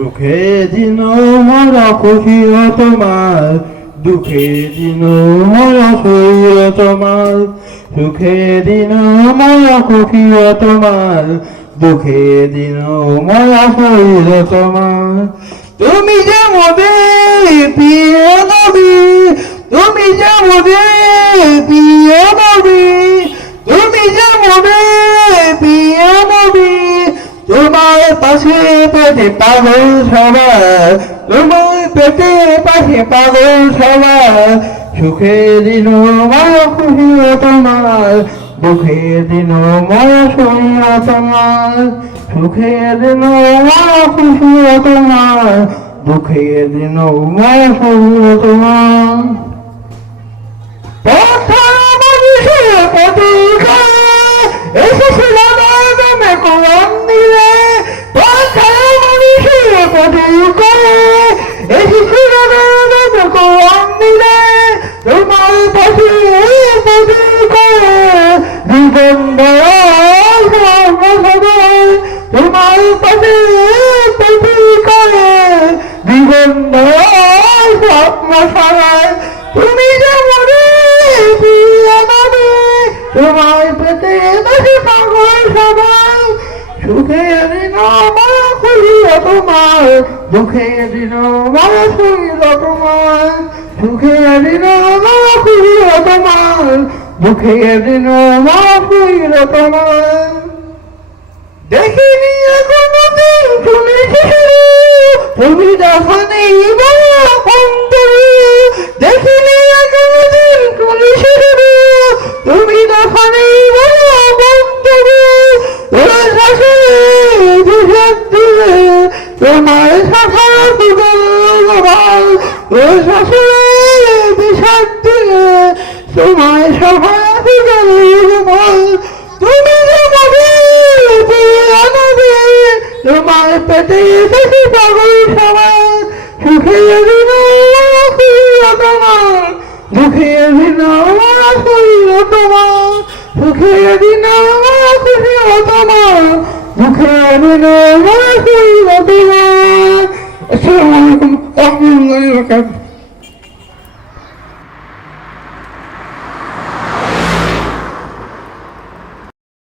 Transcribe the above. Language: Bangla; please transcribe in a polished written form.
সুখে দিন মরা খুশিও তোমার, দুঃখে দিন মরা শরীর তোমার। সুখে দিন মরা খুশিও তোমার, দুঃখে দিন মরা শরীর তোমার। তুমি যে মোদের প্রিয় নবী, তুমি যে মোদের প্রিয় নবী, তুমি যে মোদের প্রিয় নবী। তোমার পাশে পেটে পাগল সবার, তোমার পেটে পাশে পাগল সবার। সুখে দিন মায়া খুশিও তোমার, দুঃখে দিন মায়া শরীর তোমার। সুখে দিন মায়া খুশিও তোমার, দুঃখে দিন মায়া শরীর তোমার। তুমি যে মরে তোমার পেটে বেশি পাগল সবাই। সুখে দিন মায়া খুলিও তোমার, দুঃখে দিন মায়া খুলিল তোমার। সুখে দিন মায়া খুলিও তোমার, দুঃখে দিন মায়া খুলিল তোমার। দেখিনি কোনদিন শুনেছি তুমি যখনই বলো অন্তরে। দেখিনি কোনদিন শুনেছি তুমি যখনই বলো অন্তরে। তোমার শাখা বিষাদ দিলে, তোমার শাখা তুমি যে তোমার পেটে বেশি পাগল সবার। সুখে দিন তোমার, দুঃখে দিন শরীর তোমার। সুখে দিন খুশিও তোমার, দুঃখে দিন শরীর তোমার। আসসালামু আলাইকুম ওয়া রাহমাতুল্লাহি ওয়া বারাকাতুহু।